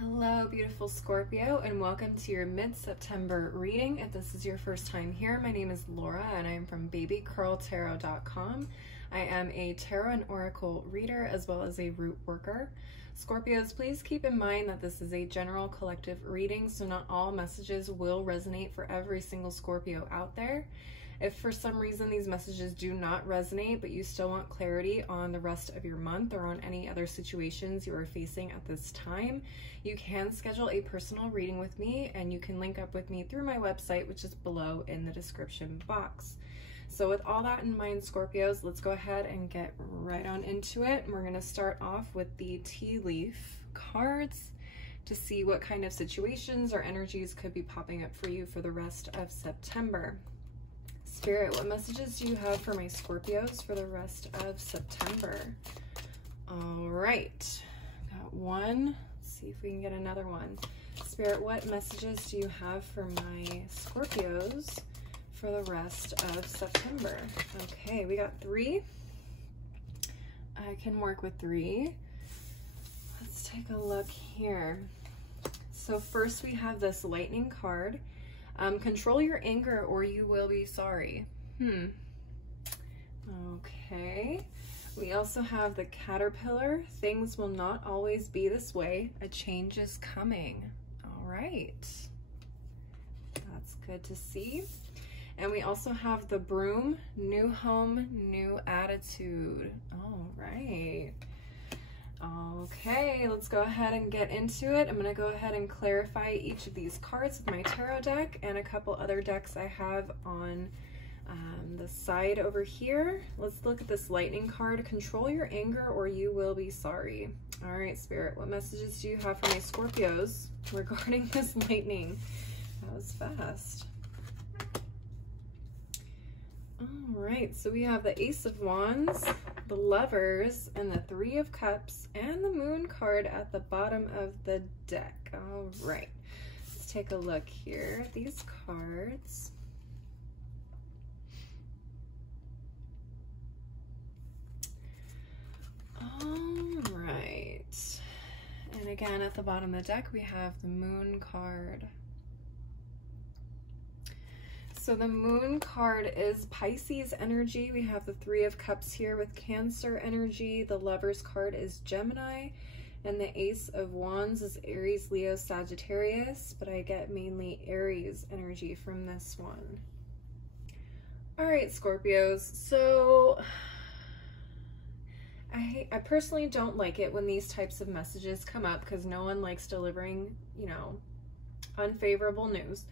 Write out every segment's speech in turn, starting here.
Hello, beautiful Scorpio, and welcome to your mid-September reading. If this is your first time here, my name is Laura, and I am from babycurltarot.com. I am a tarot and oracle reader as well as a root worker. Scorpios, please keep in mind that this is a general collective reading, so not all messages will resonate for every single Scorpio out there. If for some reason these messages do not resonate, but you still want clarity on the rest of your month or on any other situations you are facing at this time, you can schedule a personal reading with me, and you can link up with me through my website, which is below in the description box. So with all that in mind, Scorpios, let's go ahead and get right on into it. We're going to start off with the tea leaf cards to see what kind of situations or energies could be popping up for you for the rest of September. Spirit, what messages do you have for my Scorpios for the rest of September? All right, got one. Let's see if we can get another one. Spirit, what messages do you have for my Scorpios for the rest of September? Okay, we got three. I can work with three. Let's take a look here. So first we have this lightning card. Control your anger or you will be sorry. Okay. We also have the caterpillar. Things will not always be this way. A change is coming. All right. That's good to see. And we also have the broom. New home, new attitude. All right. Okay, let's go ahead and get into it. I'm going to go ahead and clarify each of these cards with my tarot deck and a couple other decks I have on the side over here. Let's look at this lightning card. Control your anger or you will be sorry. All right, Spirit, what messages do you have for my Scorpios regarding this lightning? That was fast. All right, so we have the Ace of Wands, the Lovers, and the Three of Cups, and the Moon card at the bottom of the deck. All right, let's take a look here at these cards. All right, and again at the bottom of the deck we have the Moon card. So the Moon card is Pisces energy. We have the Three of Cups here with Cancer energy. The Lovers card is Gemini. And the Ace of Wands is Aries, Leo, Sagittarius. But I get mainly Aries energy from this one. All right, Scorpios. So I personally don't like it when these types of messages come up because no one likes delivering, you know, unfavorable news.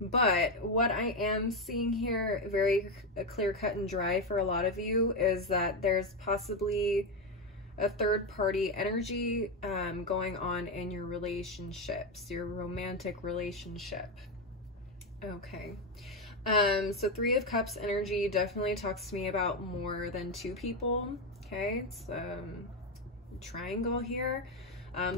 But what I am seeing here, very clear cut and dry for a lot of you, is that there's possibly a third party energy going on in your relationships, your romantic relationship. Okay. So Three of Cups energy definitely talks to me about more than two people. Okay. It's triangle here.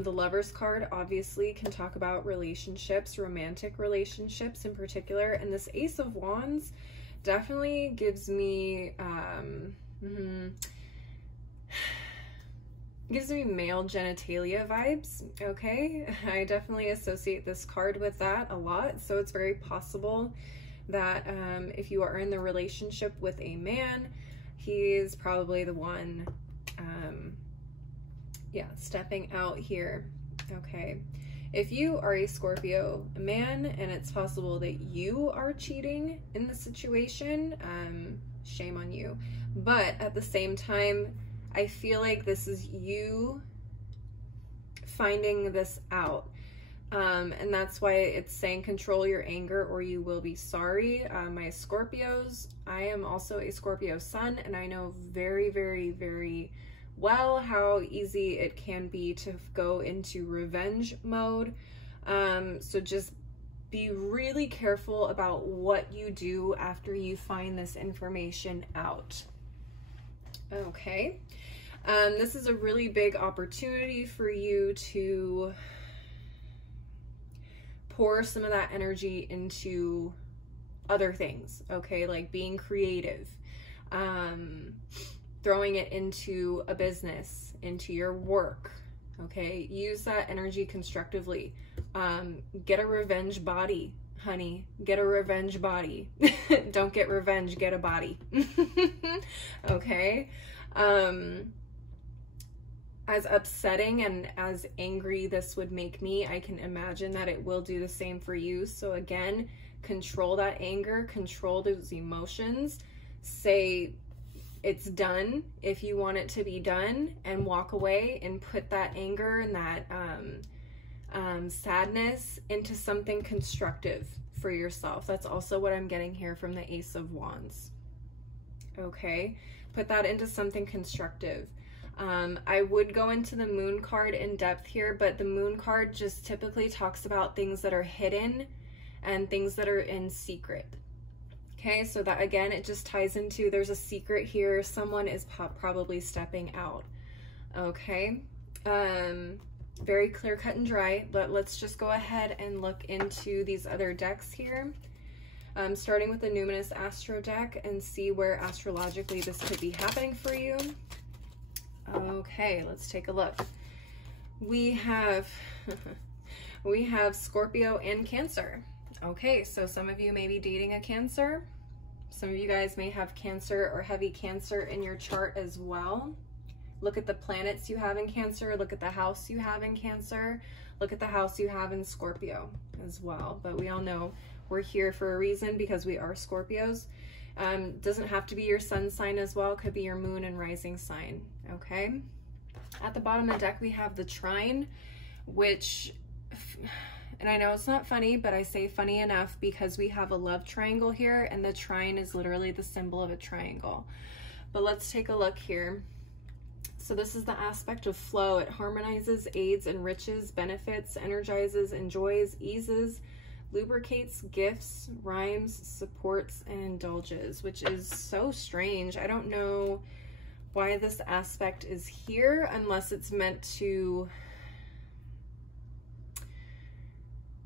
The Lovers card obviously can talk about relationships, romantic relationships in particular, and this Ace of Wands definitely gives me male genitalia vibes. Okay, I definitely associate this card with that a lot, so it's very possible that if you are in the relationship with a man, he's probably the one stepping out here. Okay, if you are a Scorpio man and it's possible that you are cheating in the situation, shame on you. But at the same time, I feel like this is you finding this out. And that's why it's saying control your anger or you will be sorry. My Scorpios, I am also a Scorpio sun, and I know very, very, very well how easy it can be to go into revenge mode. So just be really careful about what you do after you find this information out. Okay. This is a really big opportunity for you to pour some of that energy into other things, okay? Like being creative, throwing it into a business, into your work, Okay, use that energy constructively. Get a revenge body, honey. Get a revenge body. Don't get revenge, get a body. Okay. As upsetting and as angry this would make me, I can imagine that it will do the same for you. So again, control that anger, control those emotions, say it's done if you want it to be done, and walk away and put that anger and that sadness into something constructive for yourself. That's also what I'm getting here from the Ace of Wands. Okay, put that into something constructive. I would go into the Moon card in depth here, but the Moon card just typically talks about things that are hidden and things that are in secret. Okay, so that again, it just ties into, there's a secret here. Someone is probably stepping out. Okay, very clear, cut and dry, but let's just go ahead and look into these other decks here. Starting with the Numinous Astro deck and see where astrologically this could be happening for you. Okay, let's take a look. We have we have Scorpio and Cancer. Okay, so some of you may be dating a Cancer. Some of you guys may have Cancer or heavy Cancer in your chart as well. Look at the planets you have in Cancer. Look at the house you have in Cancer. Look at the house you have in Scorpio as well. But we all know we're here for a reason because we are Scorpios. Doesn't have to be your sun sign as well. Could be your moon and rising sign. Okay. At the bottom of the deck, we have the trine, which, and I know it's not funny, but I say funny enough because we have a love triangle here, and the trine is literally the symbol of a triangle. But let's take a look here. So this is the aspect of flow. It harmonizes, aids, enriches, benefits, energizes, enjoys, eases, lubricates, gifts, rhymes, supports, and indulges, which is so strange. I don't know why this aspect is here unless it's meant to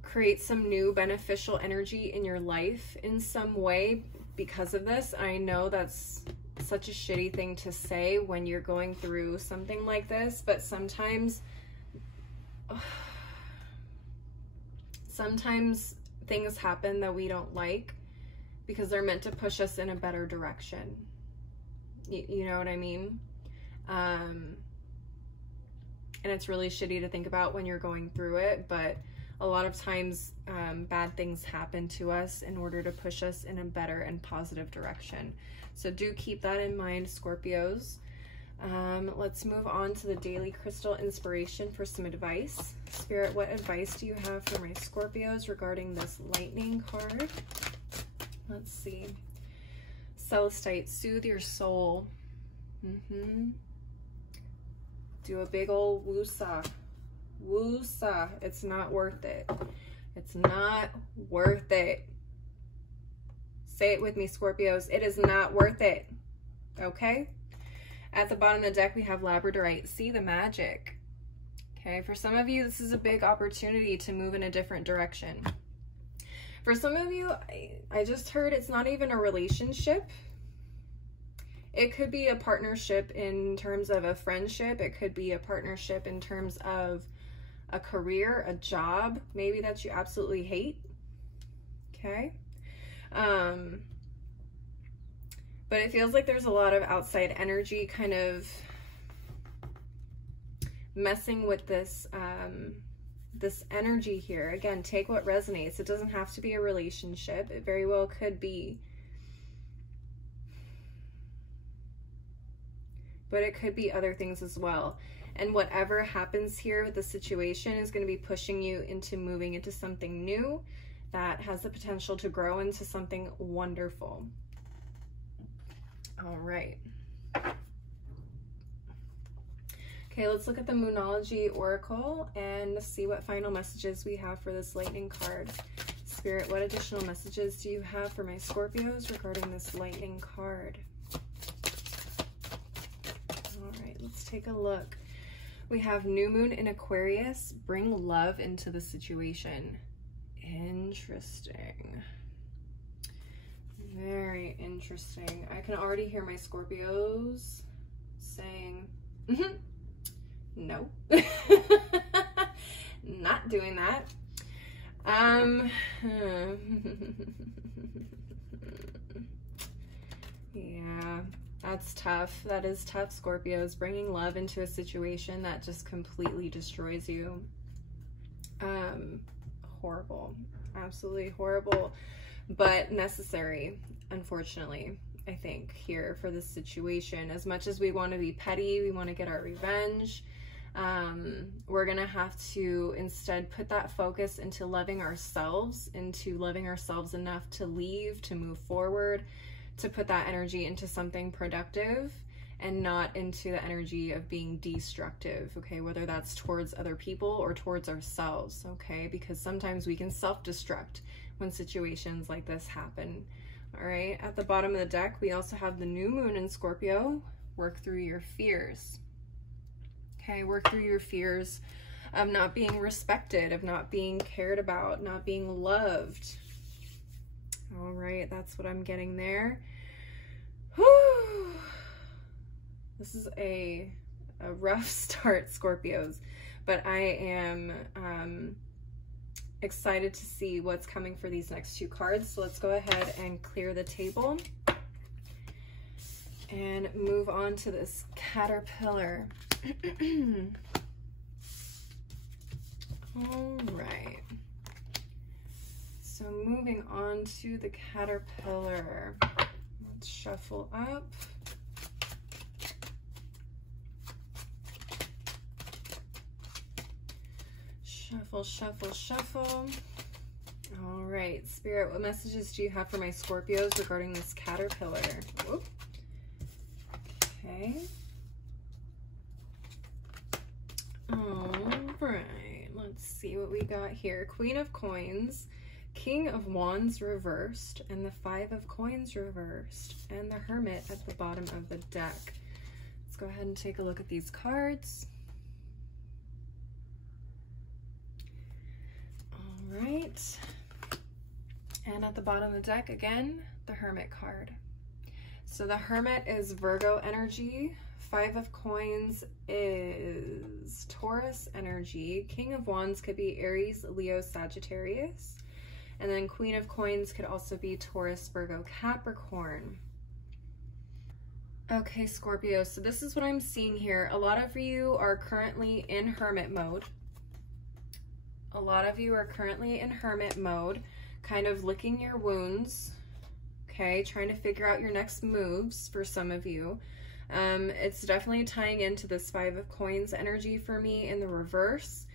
create some new beneficial energy in your life in some way because of this. I know that's such a shitty thing to say when you're going through something like this, but sometimes things happen that we don't like because they're meant to push us in a better direction. You know what I mean? And it's really shitty to think about when you're going through it, but a lot of times bad things happen to us in order to push us in a better and positive direction. So do keep that in mind, Scorpios. Let's move on to the daily crystal inspiration for some advice. Spirit, what advice do you have for my Scorpios regarding this lightning card? Let's see. Celestite, soothe your soul. Do a big old woosah. Woosah. It's not worth it. It's not worth it. Say it with me, Scorpios. It is not worth it. Okay? At the bottom of the deck, we have Labradorite. See the magic. Okay, for some of you, this is a big opportunity to move in a different direction. For some of you, I just heard it's not even a relationship. It could be a partnership in terms of a friendship. It could be a partnership in terms of a career, a job, maybe that you absolutely hate. Okay. But it feels like there's a lot of outside energy kind of messing with this, this energy here. Again, take what resonates. It doesn't have to be a relationship. It very well could be. But it could be other things as well. And whatever happens here with the situation is going to be pushing you into moving into something new that has the potential to grow into something wonderful. All right. Okay, let's look at the Moonology Oracle and see what final messages we have for this lightning card. Spirit, what additional messages do you have for my Scorpios regarding this lightning card? All right, let's take a look. We have New Moon in Aquarius. Bring love into the situation. Interesting. Very interesting. I can already hear my Scorpios saying, No. Not doing that. Yeah, that's tough. That is tough, Scorpios. Bringing love into a situation that just completely destroys you. Horrible. Absolutely horrible, but necessary, unfortunately, I think, here for this situation. As much as we want to be petty, we want to get our revenge, we're gonna have to instead put that focus into loving ourselves enough to leave, to move forward, to put that energy into something productive and not into the energy of being destructive, okay? Whether that's towards other people or towards ourselves, okay? Because sometimes we can self-destruct when situations like this happen, all right? At the bottom of the deck, we also have the new moon in Scorpio. Work through your fears. Okay, work through your fears of not being respected, of not being cared about, not being loved. All right, that's what I'm getting there. Whew. This is a rough start, Scorpios, but I am excited to see what's coming for these next two cards. So let's go ahead and clear the table and move on to this caterpillar. All right, so moving on to the caterpillar, let's shuffle up. Shuffle, shuffle, shuffle. All right, Spirit, what messages do you have for my Scorpios regarding this caterpillar? Whoop. Okay. All right, let's see what we got here. Queen of Coins, King of Wands reversed, and the Five of Coins reversed, and the Hermit at the bottom of the deck. Let's go ahead and take a look at these cards. All right, and at the bottom of the deck, again, the Hermit card. So the Hermit is Virgo energy. Five of Coins is Taurus energy. King of Wands could be Aries, Leo, Sagittarius. And then Queen of Coins could also be Taurus, Virgo, Capricorn. Okay, Scorpio, so this is what I'm seeing here. A lot of you are currently in Hermit mode. A lot of you are currently in Hermit mode, kind of licking your wounds, okay? Trying to figure out your next moves for some of you. It's definitely tying into this Five of Coins energy for me in the reverse.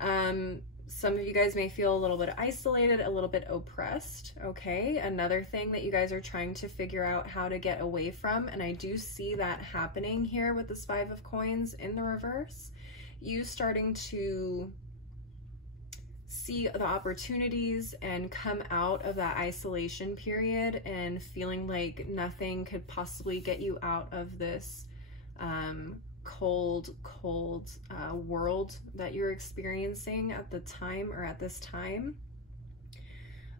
Some of you guys may feel a little bit isolated, a little bit oppressed, okay? Another thing that you guys are trying to figure out how to get away from, and I do see that happening here with this Five of Coins in the reverse. You starting to see the opportunities and come out of that isolation period and feeling like nothing could possibly get you out of this cold world that you're experiencing at the time or at this time.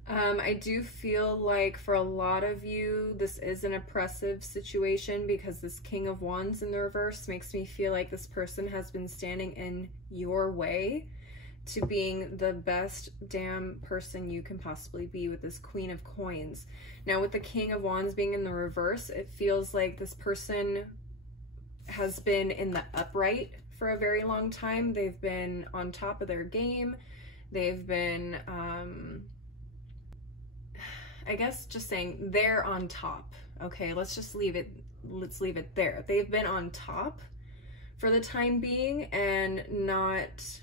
I do feel like for a lot of you, this is an oppressive situation because this King of Wands in the reverse makes me feel like this person has been standing in your way to being the best damn person you can possibly be with this Queen of Coins. Now with the King of Wands being in the reverse, it feels like this person has been in the upright for a very long time. They've been on top of their game. They've been, I guess just saying they're on top. Okay, let's leave it there. They've been on top for the time being and not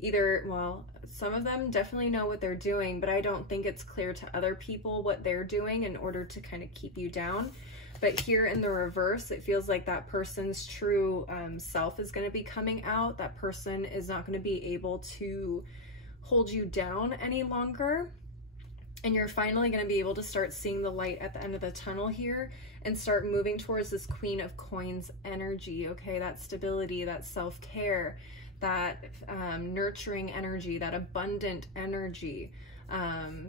either, well, some of them definitely know what they're doing, but I don't think it's clear to other people what they're doing in order to kind of keep you down. But here in the reverse, it feels like that person's true self is going to be coming out. That person is not going to be able to hold you down any longer. And you're finally going to be able to start seeing the light at the end of the tunnel here and start moving towards this Queen of Coins energy, okay? That stability, that self-care, that nurturing energy, that abundant energy.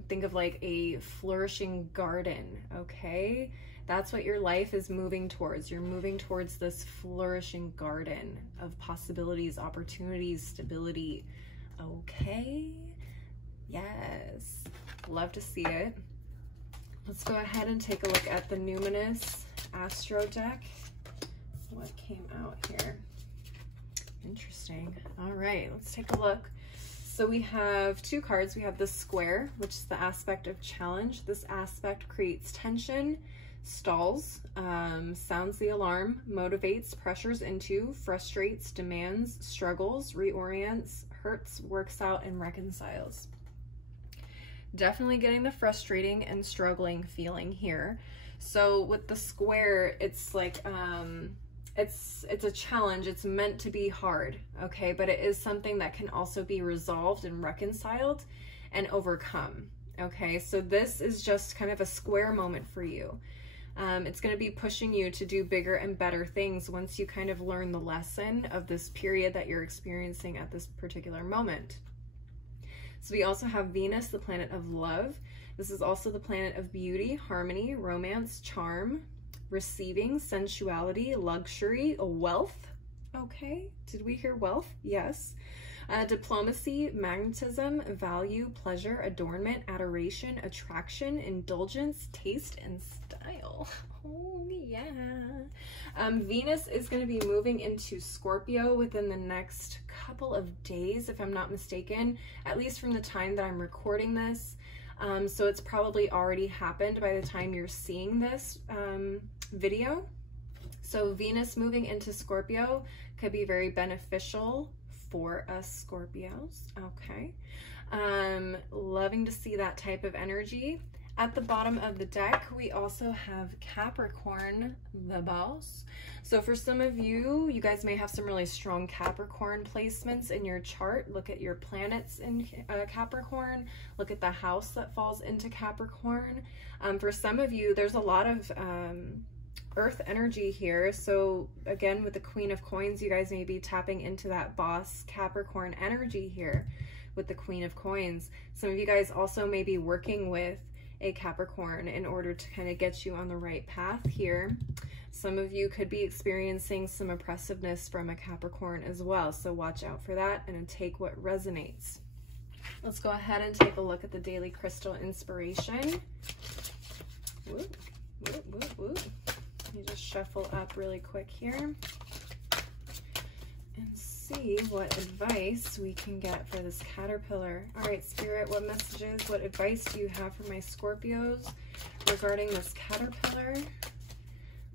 Think of like a flourishing garden, okay? That's what your life is moving towards. You're moving towards this flourishing garden of possibilities, opportunities, stability. Okay? Yes. Love to see it. Let's go ahead and take a look at the Numinous Astro deck. What came out here? Interesting. All right, let's take a look. So we have two cards. We have the Square, which is the aspect of challenge. This aspect creates tension, stalls, sounds the alarm, motivates, pressures into, frustrates, demands, struggles, reorients, hurts, works out, and reconciles. Definitely getting the frustrating and struggling feeling here. So with the Square, it's like, it's a challenge. It's meant to be hard, okay? But it is something that can also be resolved and reconciled and overcome, okay? So this is just kind of a square moment for you. It's going to be pushing you to do bigger and better things once you kind of learn the lesson of this period that you're experiencing at this particular moment. So we also have Venus, the planet of love. This is also the planet of beauty, harmony, romance, charm, receiving, sensuality, luxury, wealth. Okay, did we hear wealth? Yes. Diplomacy, magnetism, value, pleasure, adornment, adoration, attraction, indulgence, taste, and style. Oh yeah. Venus is going to be moving into Scorpio within the next couple of days, if I'm not mistaken, at least from the time that I'm recording this. So it's probably already happened by the time you're seeing this video. So Venus moving into Scorpio could be very beneficial for us Scorpios, okay? Loving to see that type of energy. At the bottom of the deck, we also have Capricorn, the boss. So for some of you, you guys may have some really strong Capricorn placements in your chart. Look at your planets in Capricorn. Look at the house that falls into Capricorn. For some of you, there's a lot of earth energy here. So again, with the Queen of Coins, you guys may be tapping into that boss Capricorn energy here with the Queen of Coins. Some of you guys also may be working with a Capricorn in order to kind of get you on the right path here. Some of you could be experiencing some oppressiveness from a Capricorn as well. So watch out for that and take what resonates. Let's go ahead and take a look at the daily crystal inspiration. Whoop, whoop, whoop, whoop. Let me just shuffle up really quick here and see what advice we can get for this caterpillar. All right, Spirit, what messages, what advice do you have for my Scorpios regarding this caterpillar?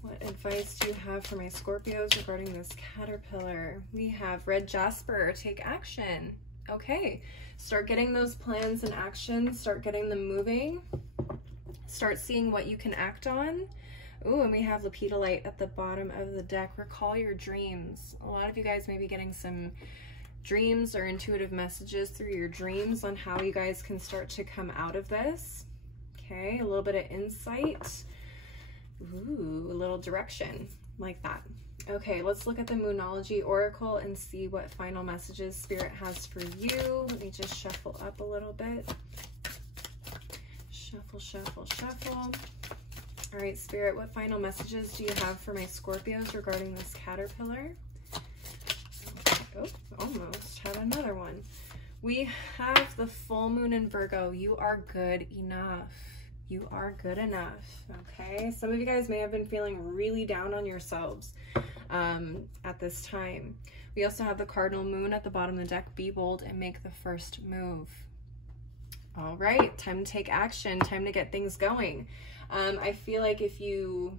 What advice do you have for my Scorpios regarding this caterpillar? We have Red Jasper, take action. Okay, start getting those plans and actions, start getting them moving, start seeing what you can act on. Ooh, and we have Lepidolite at the bottom of the deck. Recall your dreams. A lot of you guys may be getting some dreams or intuitive messages through your dreams on how you guys can start to come out of this. Okay, a little bit of insight. Ooh, a little direction like that. Okay, let's look at the Moonology Oracle and see what final messages Spirit has for you. Let me just shuffle up a little bit. Shuffle, shuffle, shuffle. All right, Spirit, what final messages do you have for my Scorpios regarding this caterpillar? Oh, almost had another one. We have the full moon in Virgo. You are good enough. You are good enough, okay? Some of you guys may have been feeling really down on yourselves at this time. We also have the cardinal moon at the bottom of the deck. Be bold and make the first move. All right, time to take action, time to get things going. I feel like if you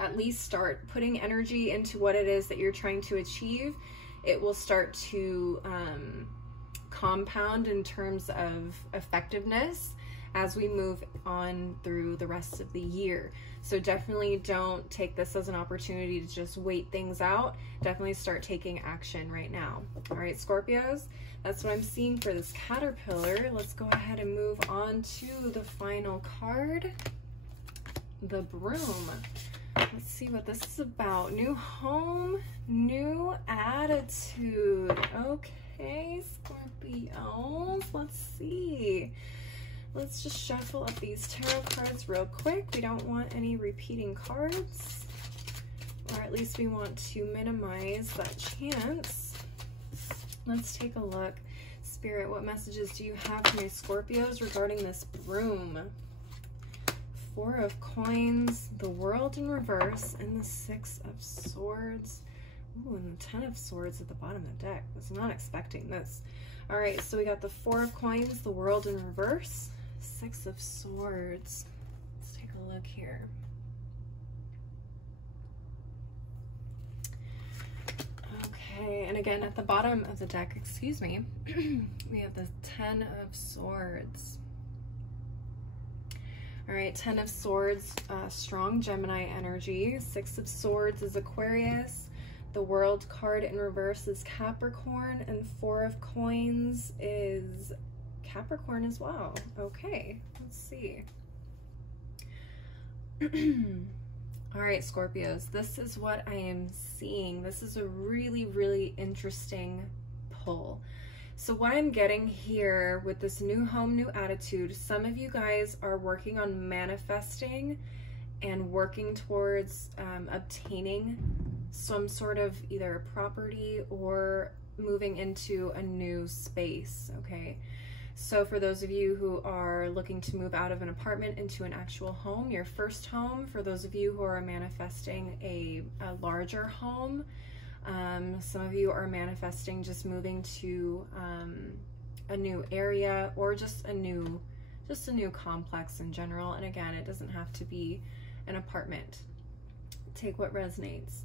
at least start putting energy into what it is that you're trying to achieve, it will start to compound in terms of effectiveness as we move on through the rest of the year. So definitely don't take this as an opportunity to just wait things out. Definitely start taking action right now. All right, Scorpios, that's what I'm seeing for this caterpillar. Let's go ahead and move on to the final card, the Broom. Let's see what this is about. New home, new attitude. Okay, Scorpios, let's see. Let's just shuffle up these tarot cards real quick. We don't want any repeating cards, or at least we want to minimize that chance. Let's take a look. Spirit, what messages do you have for my Scorpios regarding this broom? Four of Coins, the World in reverse, and the Six of Swords. Ooh, and the Ten of Swords at the bottom of the deck. I was not expecting this. All right, so we got the Four of Coins, the World in reverse, Six of Swords. Let's take a look here. Okay, and again, at the bottom of the deck, excuse me, we have the Ten of Swords. All right, Ten of Swords, strong Gemini energy. Six of Swords is Aquarius. The World card in reverse is Capricorn, and Four of Coins is Capricorn as well. Okay, let's see. All right, Scorpios, this is what I am seeing. This is a really, really interesting pull. So what I'm getting here with this new home, new attitude, some of you guys are working on manifesting and working towards obtaining some sort of either property or moving into a new space, okay? So for those of you who are looking to move out of an apartment into an actual home, your first home, for those of you who are manifesting a larger home, some of you are manifesting just moving to a new area or just a new complex in general. And again, it doesn't have to be an apartment. Take what resonates.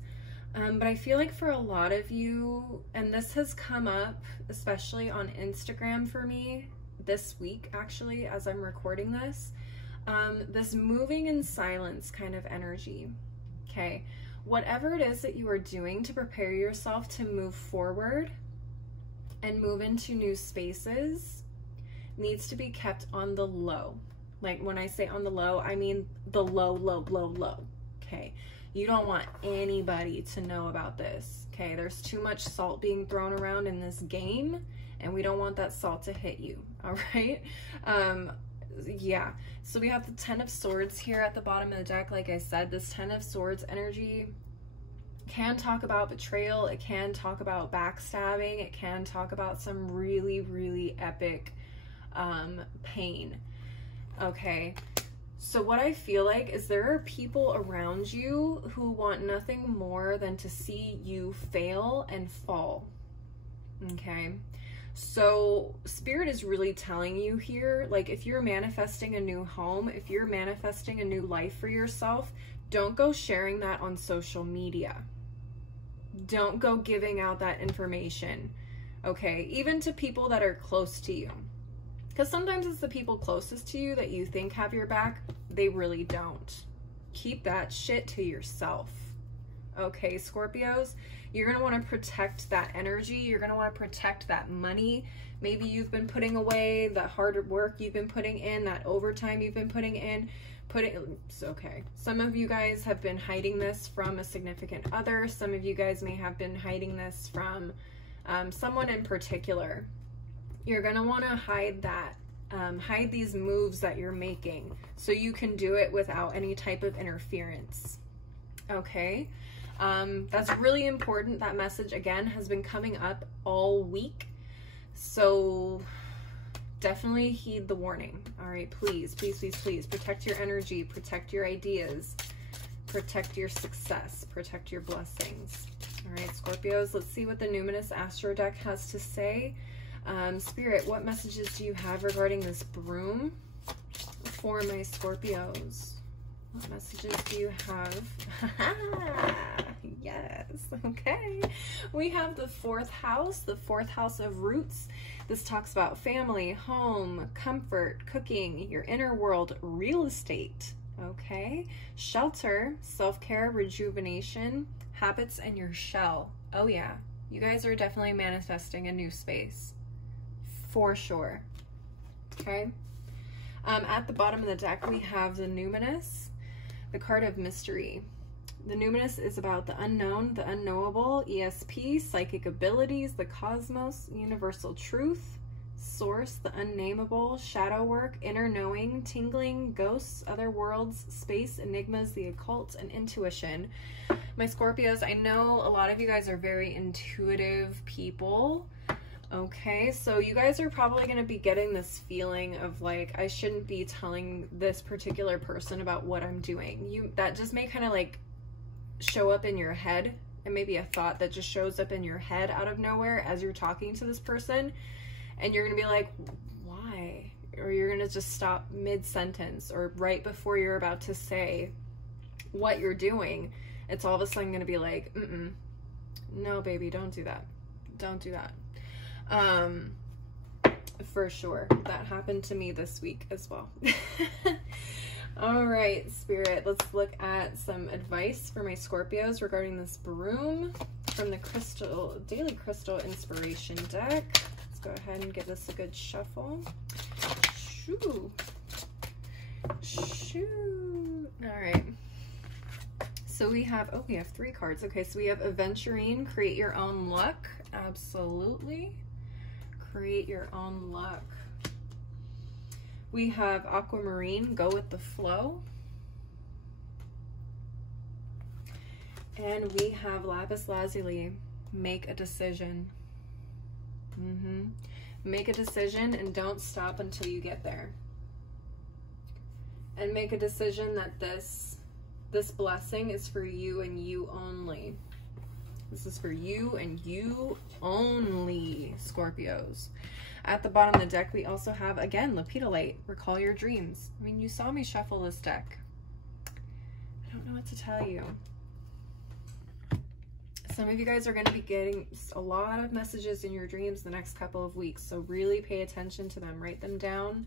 But I feel like for a lot of you, and this has come up especially on Instagram for me this week, actually, as I'm recording this, this moving in silence kind of energy, okay? Whatever it is that you are doing to prepare yourself to move forward and move into new spaces needs to be kept on the low. Like when I say on the low, I mean the low, low, low, low, okay? You don't want anybody to know about this, okay? There's too much salt being thrown around in this game, and we don't want that salt to hit you, all right? Yeah, so we have the Ten of Swords here at the bottom of the deck. Like I said, this Ten of Swords energy can talk about betrayal. It can talk about backstabbing. It can talk about some really, really epic pain, okay? So what I feel like is there are people around you who want nothing more than to see you fail and fall, okay? So Spirit is really telling you here, like if you're manifesting a new home, if you're manifesting a new life for yourself, don't go sharing that on social media. Don't go giving out that information, okay? Even to people that are close to you. Because sometimes it's the people closest to you that you think have your back. They really don't. Keep that shit to yourself. Okay, Scorpios? You're going to want to protect that energy. You're going to want to protect that money. Maybe you've been putting away the hard work you've been putting in, that overtime you've been putting in. It's okay. Some of you guys have been hiding this from a significant other. Some of you guys may have been hiding this from someone in particular. You're going to want to hide that. Hide these moves that you're making so you can do it without any type of interference. Okay? That's really important. That message, again, has been coming up all week. So definitely heed the warning. All right? Please, please, please, please protect your energy, protect your ideas, protect your success, protect your blessings. All right, Scorpios, let's see what the Numinous Astro deck has to say. Spirit, what messages do you have regarding this broom for my Scorpios? What messages do you have? Yes, okay. We have the fourth house of roots. This talks about family, home, comfort, cooking, your inner world, real estate, okay? Shelter, self-care, rejuvenation, habits, and your shell. Oh yeah, you guys are definitely manifesting a new space. For sure. Okay. At the bottom of the deck, we have the Numinous, the card of mystery. The Numinous is about the unknown, the unknowable, ESP, psychic abilities, the cosmos, universal truth, source, the unnameable, shadow work, inner knowing, tingling, ghosts, other worlds, space, enigmas, the occult, and intuition. My Scorpios, I know a lot of you guys are very intuitive people. Okay, so you guys are probably going to be getting this feeling of like, I shouldn't be telling this particular person about what I'm doing. That just may kind of like show up in your head, and maybe a thought that just shows up in your head out of nowhere as you're talking to this person, and you're going to be like, why? Or you're going to just stop mid-sentence, or right before you're about to say what you're doing, it's all of a sudden going to be like, no, baby, don't do that. Don't do that. For sure. That happened to me this week as well. All right, Spirit, let's look at some advice for my Scorpios regarding this broom from the Daily Crystal Inspiration deck. Let's go ahead and give this a good shuffle. Shoo. Shoo. All right. So we have 3 cards. Okay, so we have Aventurine, create your own luck. Absolutely. Create your own luck. We have Aquamarine, go with the flow. And we have Lapis Lazuli, make a decision. Make a decision and don't stop until you get there. And make a decision that this blessing is for you and you only. This is for you and you only, Scorpios. At the bottom of the deck, we also have, again, Lepidolite, recall your dreams. I mean, you saw me shuffle this deck. I don't know what to tell you. Some of you guys are going to be getting a lot of messages in your dreams the next couple of weeks, so really pay attention to them. Write them down,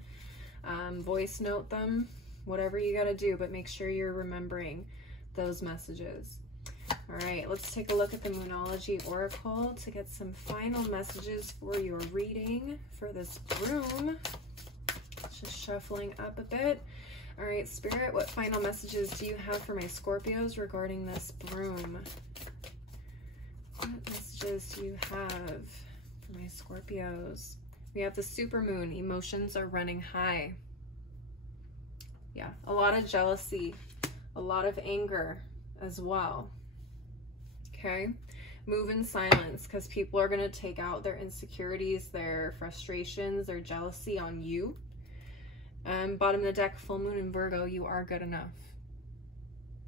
voice note them, whatever you got to do, but make sure you're remembering those messages. All right, let's take a look at the Moonology Oracle to get some final messages for your reading for this broom. Just shuffling up a bit. All right, Spirit, what final messages do you have for my Scorpios regarding this broom? What messages do you have for my Scorpios? We have the supermoon, emotions are running high. Yeah, a lot of jealousy, a lot of anger as well. Okay, move in silence because people are going to take out their insecurities, their frustrations, their jealousy on you. Bottom of the deck, full moon in Virgo, you are good enough.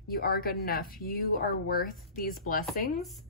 You are good enough. You are worth these blessings.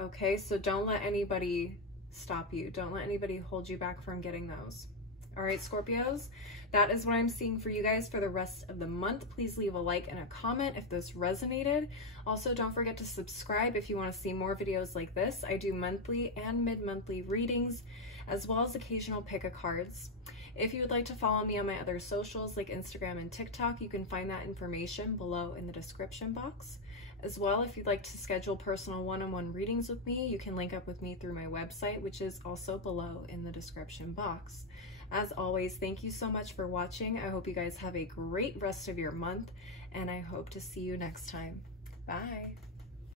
Okay, so don't let anybody stop you. Don't let anybody hold you back from getting those. All right, Scorpios, that is what I'm seeing for you guys for the rest of the month. Please leave a like and a comment if this resonated. Also, don't forget to subscribe if you want to see more videos like this. I do monthly and mid-monthly readings, as well as occasional pick-a-cards. If you would like to follow me on my other socials like Instagram and TikTok, you can find that information below in the description box. As well, if you'd like to schedule personal one-on-one readings with me, you can link up with me through my website, which is also below in the description box. As always, thank you so much for watching. I hope you guys have a great rest of your month, and I hope to see you next time. Bye.